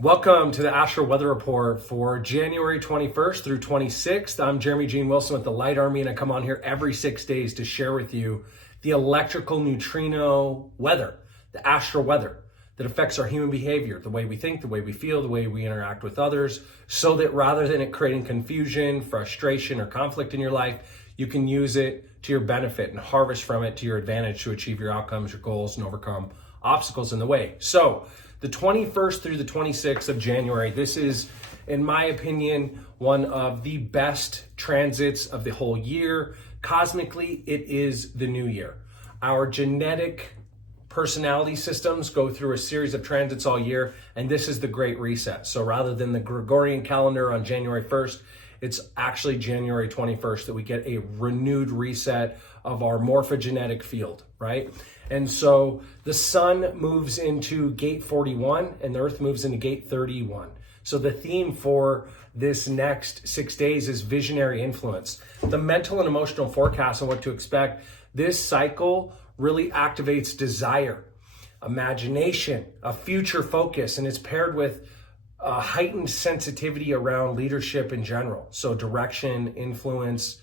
Welcome to the Astral Weather Report for January 21st through 26th. I'm Jeremy Gene Wilson with the Light Army, and I come on here every 6 days to share with you the electrical neutrino weather, the astral weather that affects our human behavior, the way we think, the way we feel, the way we interact with others, so that rather than it creating confusion, frustration, or conflict in your life, you can use it to your benefit and harvest from it to your advantage to achieve your outcomes, your goals, and overcome obstacles in the way. So, the 21st through the 26th of January, this is, in my opinion, one of the best transits of the whole year. Cosmically, it is the new year. Our genetic personality systems go through a series of transits all year, and this is the Great Reset. So rather than the Gregorian calendar on January 1st, it's actually January 21st that we get a renewed reset of our morphogenetic field, right? And so the sun moves into gate 41 and the earth moves into gate 31. So the theme for this next 6 days is visionary influence. The mental and emotional forecast on what to expect. This cycle really activates desire, imagination, a future focus, and it's paired with a heightened sensitivity around leadership in general. So direction, influence,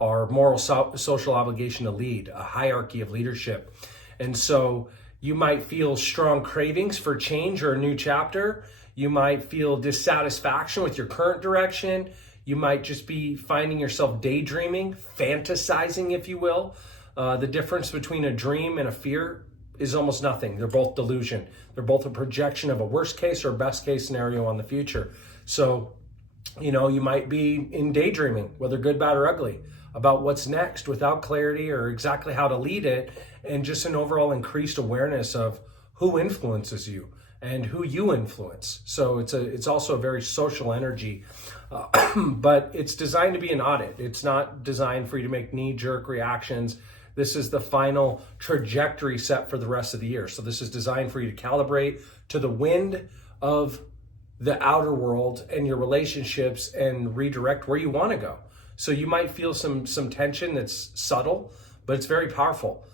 our moral social obligation to lead, a hierarchy of leadership. And so you might feel strong cravings for change or a new chapter. You might feel dissatisfaction with your current direction. You might just be finding yourself daydreaming, fantasizing, if you will. The difference between a dream and a fear is almost nothing. They're both delusion. They're both a projection of a worst case or best case scenario on the future. So, you might be in daydreaming, whether good, bad, or ugly, about what's next without clarity or exactly how to lead it, and just an overall increased awareness of who influences you and who you influence. So it's also a very social energy, but it's designed to be an audit. It's not designed for you to make knee-jerk reactions. This is the final trajectory set for the rest of the year. So this is designed for you to calibrate to the wind of the outer world and your relationships and redirect where you want to go. So you might feel some tension that's subtle, but it's very powerful.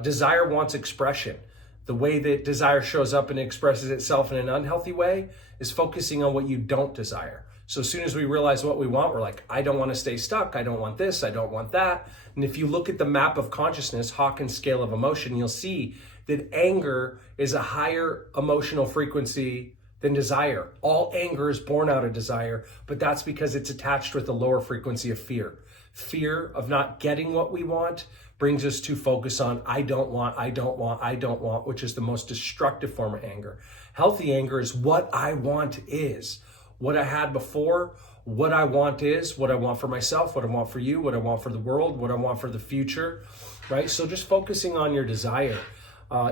Desire wants expression. The way that desire shows up and expresses itself in an unhealthy way is focusing on what you don't desire. So as soon as we realize what we want, we're like, I don't want to stay stuck. I don't want this. I don't want that. And if you look at the map of consciousness, Hawkins scale of emotion, you'll see that anger is a higher emotional frequency than desire. All anger is born out of desire, but that's because it's attached with the lower frequency of fear. Fear of not getting what we want brings us to focus on I don't want, which is the most destructive form of anger. Healthy anger is what I want is. What I had before, what I want is, what I want for myself, what I want for you, what I want for the world, what I want for the future, right? So just focusing on your desire.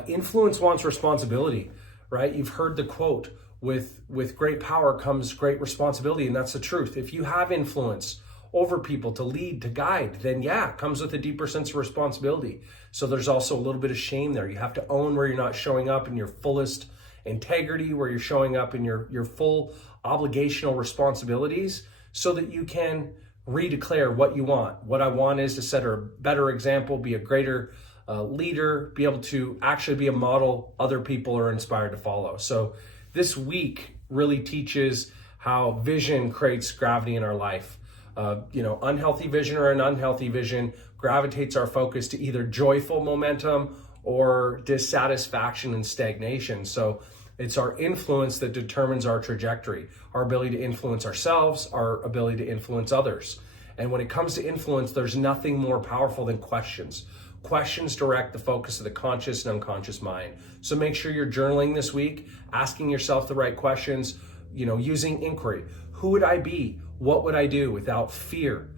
Influence wants responsibility, right? You've heard the quote, with great power comes great responsibility, and that's the truth. If you have influence over people to lead, to guide, then yeah, it comes with a deeper sense of responsibility. So there's also a little bit of shame there. You have to own where you're not showing up in your fullest integrity, where you're showing up in your full obligational responsibilities, so that you can redeclare what you want. What I want is to set a better example, be a greater leader, be able to actually be a model other people are inspired to follow. So this week really teaches how vision creates gravity in our life. Unhealthy vision or an unhealthy vision gravitates our focus to either joyful momentum or dissatisfaction and stagnation. So it's our influence that determines our trajectory, our ability to influence ourselves, our ability to influence others. And when it comes to influence, there's nothing more powerful than questions. Questions direct the focus of the conscious and unconscious mind. So make sure you're journaling this week, asking yourself the right questions, using inquiry. Who would I be? What would I do without fear?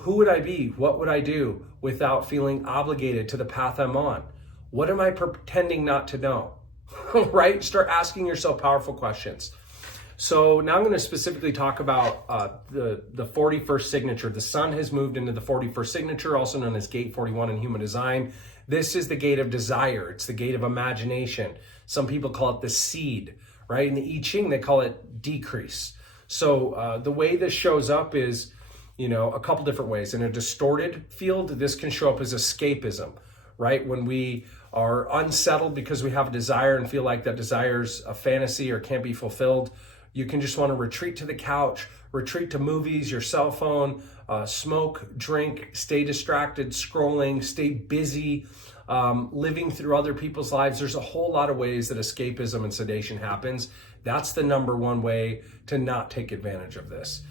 Who would I be? What would I do without feeling obligated to the path I'm on? What am I pretending not to know? Right? Start asking yourself powerful questions. So now I'm going to specifically talk about the 41st signature. The sun has moved into the 41st signature, also known as gate 41 in human design. This is the gate of desire. It's the gate of imagination. Some people call it the seed, right? In the I Ching, they call it decrease. So the way this shows up is, a couple different ways. In a distorted field, this can show up as escapism, right? When we are unsettled because we have a desire and feel like that desire's a fantasy or can't be fulfilled, you can just want to retreat to the couch, retreat to movies, your cell phone, smoke, drink, stay distracted, scrolling, stay busy, living through other people's lives. There's a whole lot of ways that escapism and sedation happens. That's the number one way to not take advantage of this.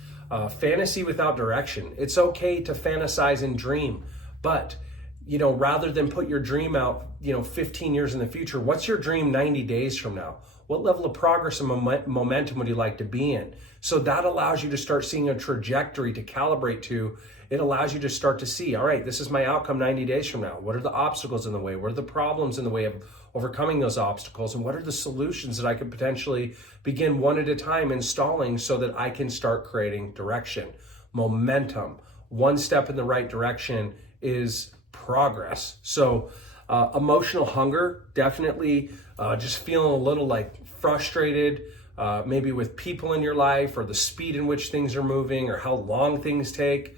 Fantasy without direction. It's okay to fantasize and dream, but rather than put your dream out, 15 years in the future, what's your dream 90 days from now? What level of progress and momentum would you like to be in? So that allows you to start seeing a trajectory to calibrate to. It allows you to start to see, all right, this is my outcome 90 days from now. What are the obstacles in the way? What are the problems in the way of overcoming those obstacles? And what are the solutions that I could potentially begin one at a time installing so that I can start creating direction, momentum? One step in the right direction is progress. So emotional hunger, definitely just feeling a little like frustrated, maybe with people in your life or the speed in which things are moving or how long things take.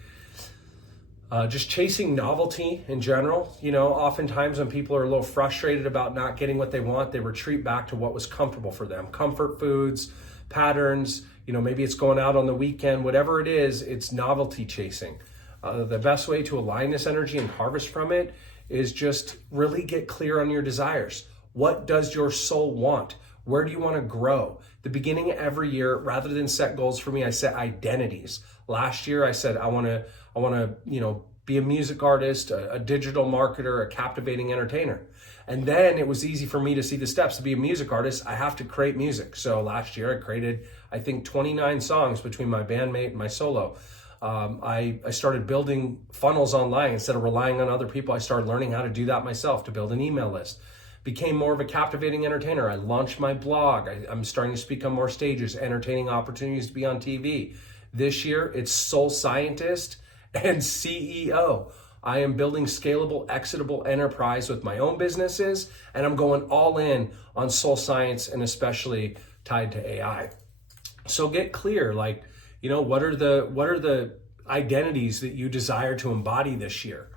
Just chasing novelty in general. Oftentimes when people are a little frustrated about not getting what they want, they retreat back to what was comfortable for them. Comfort foods, patterns, maybe it's going out on the weekend, whatever it is, it's novelty chasing. The best way to align this energy and harvest from it is just really get clear on your desires. What does your soul want? Where do you want to grow? The beginning of every year, rather than set goals for me, I set identities. Last year, I said, I want to, be a music artist, a digital marketer, a captivating entertainer. And then it was easy for me to see the steps. To be a music artist, I have to create music. So last year I created, I think, 29 songs between my bandmate and my solo. I started building funnels online. Instead of relying on other people, I started learning how to do that myself, to build an email list. Became more of a captivating entertainer. I launched my blog. I'm starting to speak on more stages, entertaining opportunities to be on TV. This year, it's Soul Scientist and CEO. I am building scalable, exitable enterprise with my own businesses, and I'm going all in on soul science and especially tied to AI. So get clear, what are the identities that you desire to embody this year?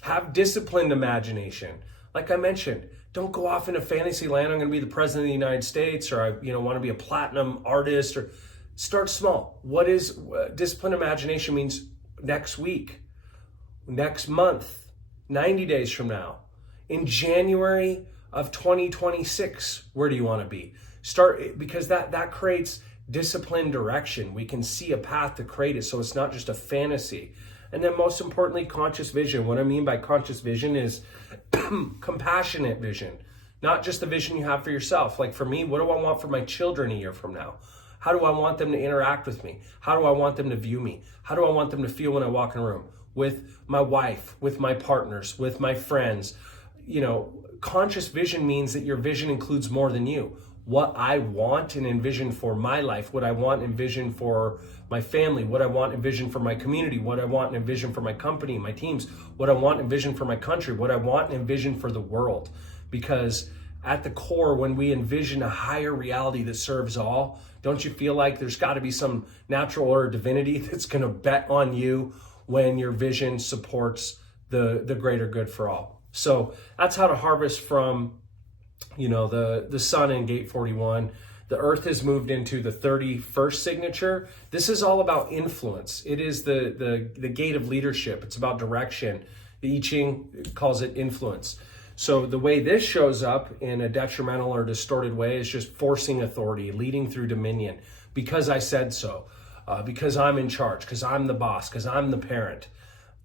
Have disciplined imagination. Like I mentioned, don't go off into fantasy land. I'm going to be the president of the United States, or I want to be a platinum artist. Or start small. What is disciplined imagination? Means next week, next month, 90 days from now, in January of 2026. Where do you want to be? Start, because that creates disciplined direction. We can see a path to create it, so it's not just a fantasy. And then most importantly, conscious vision. What I mean by conscious vision is compassionate vision, not just the vision you have for yourself. Like for me, what do I want for my children a year from now? How do I want them to interact with me? How do I want them to view me? How do I want them to feel when I walk in a room? With my wife, with my partners, with my friends. Conscious vision means that your vision includes more than you. What I want and envision for my life, what I want and envision for my family, what I want and envision for my community, what I want and envision for my company, my teams, what I want and envision for my country, what I want and envision for the world. Because at the core, when we envision a higher reality that serves all, don't you feel like there's got to be some natural order divinity that's going to bet on you when your vision supports the greater good for all? So that's how to harvest from the sun in gate 41. The earth has moved into the 31st signature. This is all about influence. It is the gate of leadership. It's about direction. The I Ching calls it influence. So the way this shows up in a detrimental or distorted way is just forcing authority, leading through dominion, because I said so, because I'm in charge, because I'm the boss, because I'm the parent.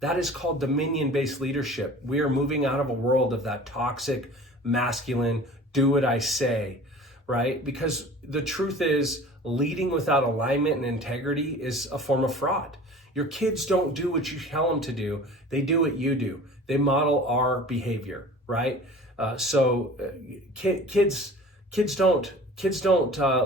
That is called dominion-based leadership. We are moving out of a world of that toxic, masculine, do what I say, right? Because the truth is, leading without alignment and integrity is a form of fraud. Your kids don't do what you tell them to do. They do what you do. They model our behavior, right? Kids don't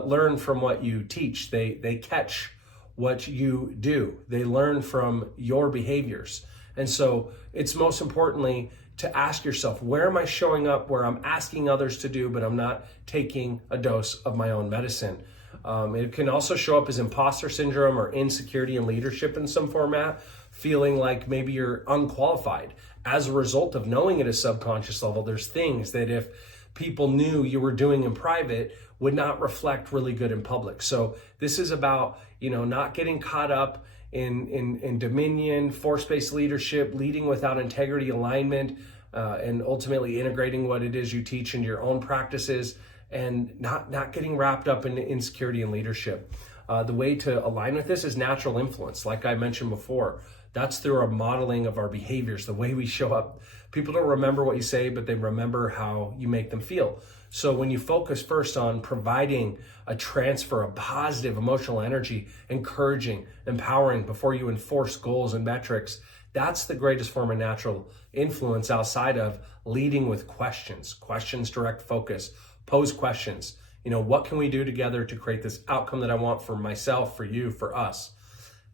learn from what you teach. They catch what you do. They learn from your behaviors. And so it's most importantly to ask yourself, where am I showing up where I'm asking others to do, but I'm not taking a dose of my own medicine? It can also show up as imposter syndrome or insecurity in leadership in some format. feeling like maybe you're unqualified. As a result of knowing at a subconscious level, there's things that if people knew you were doing in private would not reflect really good in public. So this is about, not getting caught up in dominion, force-based leadership, leading without integrity, alignment, and ultimately integrating what it is you teach into your own practices, and not getting wrapped up in insecurity and leadership. The way to align with this is natural influence. Like I mentioned before, that's through our modeling of our behaviors, the way we show up. People don't remember what you say, but they remember how you make them feel. So when you focus first on providing a transfer of positive emotional energy, encouraging, empowering before you enforce goals and metrics, that's the greatest form of natural influence outside of leading with questions. Questions, direct focus, pose questions. What can we do together to create this outcome that I want for myself, for you, for us?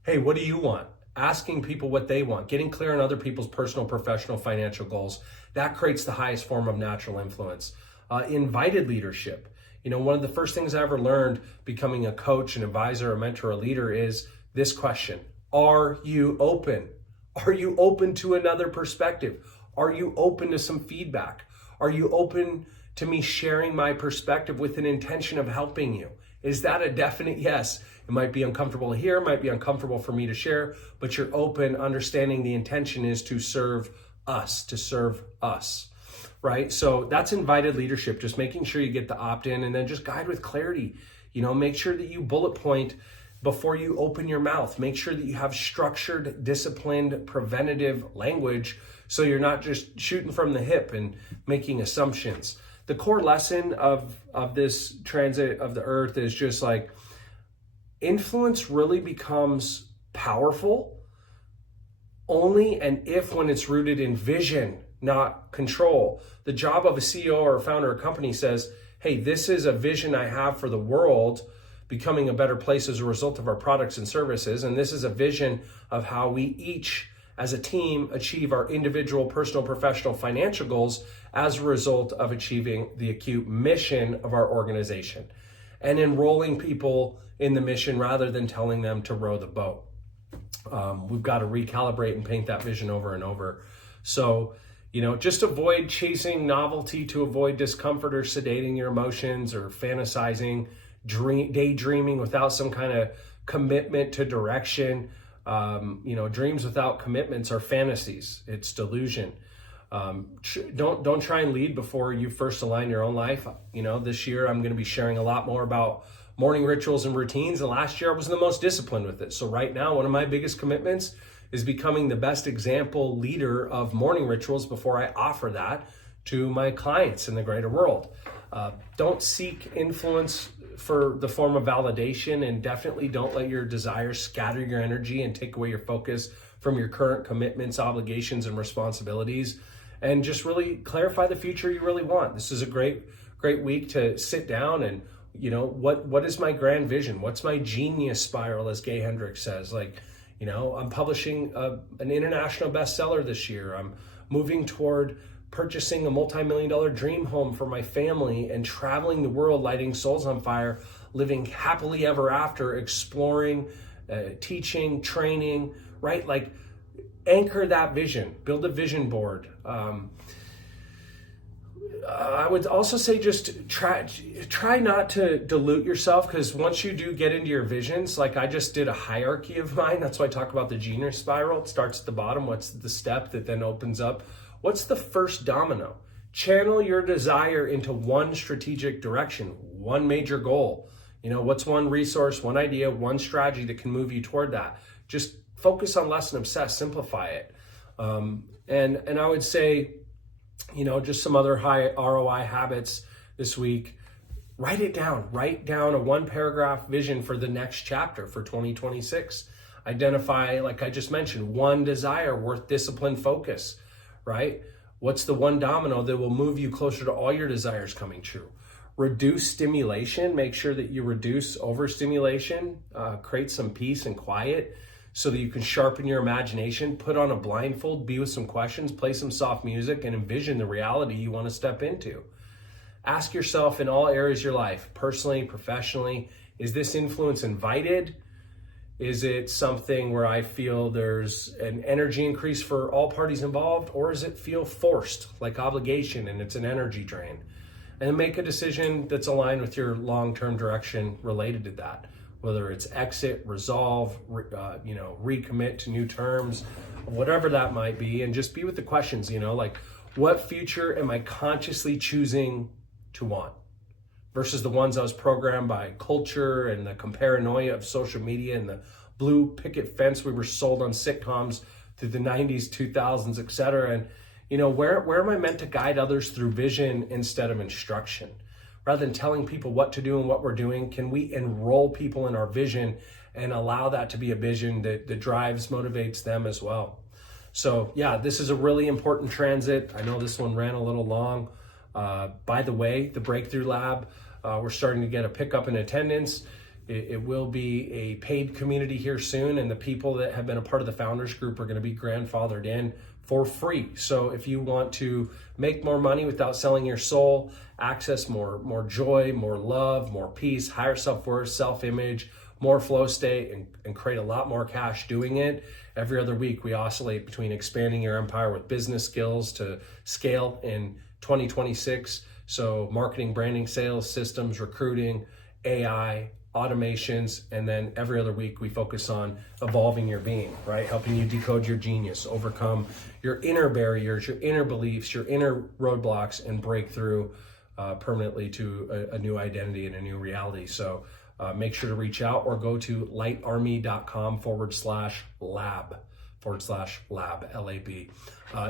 Hey, what do you want? Asking people what they want, getting clear on other people's personal, professional, financial goals. That creates the highest form of natural influence. Invited leadership. One of the first things I ever learned becoming a coach, an advisor, a mentor, a leader is this question. Are you open? Are you open to another perspective? Are you open to some feedback? Are you open to me sharing my perspective with an intention of helping you? Is that a definite yes? It might be uncomfortable to hear, might be uncomfortable for me to share, but you're open, understanding the intention is to serve us, right? So that's invited leadership, just making sure you get the opt-in, and then just guide with clarity. Make sure that you bullet point before you open your mouth. Make sure that you have structured, disciplined, preventative language so you're not just shooting from the hip and making assumptions. The core lesson of this transit of the earth is just like, influence really becomes powerful only and if when it's rooted in vision, not control. The job of a CEO or a founder of a company says, hey, this is a vision I have for the world becoming a better place as a result of our products and services. And this is a vision of how we each as a team achieve our individual, personal, professional, financial goals as a result of achieving the acute mission of our organization and enrolling people in the mission rather than telling them to row the boat. We've got to recalibrate and paint that vision over and over. So, just avoid chasing novelty to avoid discomfort or sedating your emotions or fantasizing, daydreaming without some kind of commitment to direction. Dreams without commitments are fantasies. It's delusion. Don't try and lead before you first align your own life. This year I'm going to be sharing a lot more about morning rituals and routines. And last year I was the most disciplined with it. So right now, one of my biggest commitments is becoming the best example leader of morning rituals before I offer that to my clients in the greater world. Don't seek influence for the form of validation, and definitely don't let your desires scatter your energy and take away your focus from your current commitments, obligations, and responsibilities. And just really clarify the future you really want. This is a great week to sit down and, what is my grand vision? What's my genius spiral, as Gay Hendricks says? I'm publishing an international bestseller this year. I'm moving toward purchasing a multi-million-dollar dream home for my family and traveling the world, lighting souls on fire, living happily ever after, exploring, teaching, training, right? Anchor that vision, build a vision board. I would also say just try not to dilute yourself, because once you do get into your visions, like I just did a hierarchy of mine. That's why I talk about the genius spiral. It starts at the bottom. What's the step that then opens up? What's the first domino? Channel your desire into one strategic direction, one major goal. What's one resource, one idea, one strategy that can move you toward that? Just focus on less and obsess, simplify it. And I would say, just some other high ROI habits this week. Write it down. Write down a 1-paragraph vision for the next chapter for 2026. Identify, like I just mentioned, one desire worth disciplined focus, right? What's the one domino that will move you closer to all your desires coming true? Reduce stimulation. Make sure that you reduce overstimulation. Create some peace and quiet so that you can sharpen your imagination. Put on a blindfold, be with some questions, play some soft music, and envision the reality you want to step into. Ask yourself in all areas of your life, personally, professionally, is this influence invited? Is it something where I feel there's an energy increase for all parties involved, or does it feel forced, like obligation, and it's an energy drain? And then make a decision that's aligned with your long-term direction related to that, whether it's exit, resolve, recommit to new terms, whatever that might be. And just be with the questions, like, what future am I consciously choosing to want versus the ones I was programmed by culture and the comparanoia of social media and the blue picket fence we were sold on sitcoms through the 90s, 2000s, et cetera. And, where am I meant to guide others through vision instead of instruction? Rather than telling people what to do and what we're doing, can we enroll people in our vision and allow that to be a vision that drives, motivates them as well? So yeah, this is a really important transit. I know this one ran a little long. By the way, the Breakthrough Lab, we're starting to get a pickup in attendance. It will be a paid community here soon, and the people that have been a part of the founders group are going to be grandfathered in for free. So if you want to make more money without selling your soul, access more joy, more love, more peace, higher self-worth, self-image, more flow state, and create a lot more cash doing it. Every other week, we oscillate between expanding your empire with business skills to scale in 2026. So marketing, branding, sales, systems, recruiting, AI, automations, and then every other week we focus on evolving your being, right? Helping you decode your genius, overcome your inner barriers, your inner beliefs, your inner roadblocks, and break through permanently to a new identity and a new reality. So make sure to reach out or go to lightarmy.com/lab, L-A-B.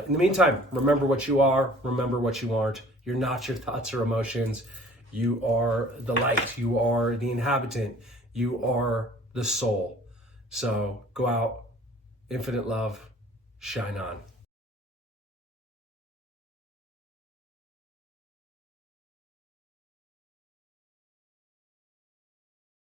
In the meantime, remember what you are, remember what you aren't. You're not your thoughts or emotions. You are the light. You are the inhabitant. You are the soul. So go out, infinite love, shine on.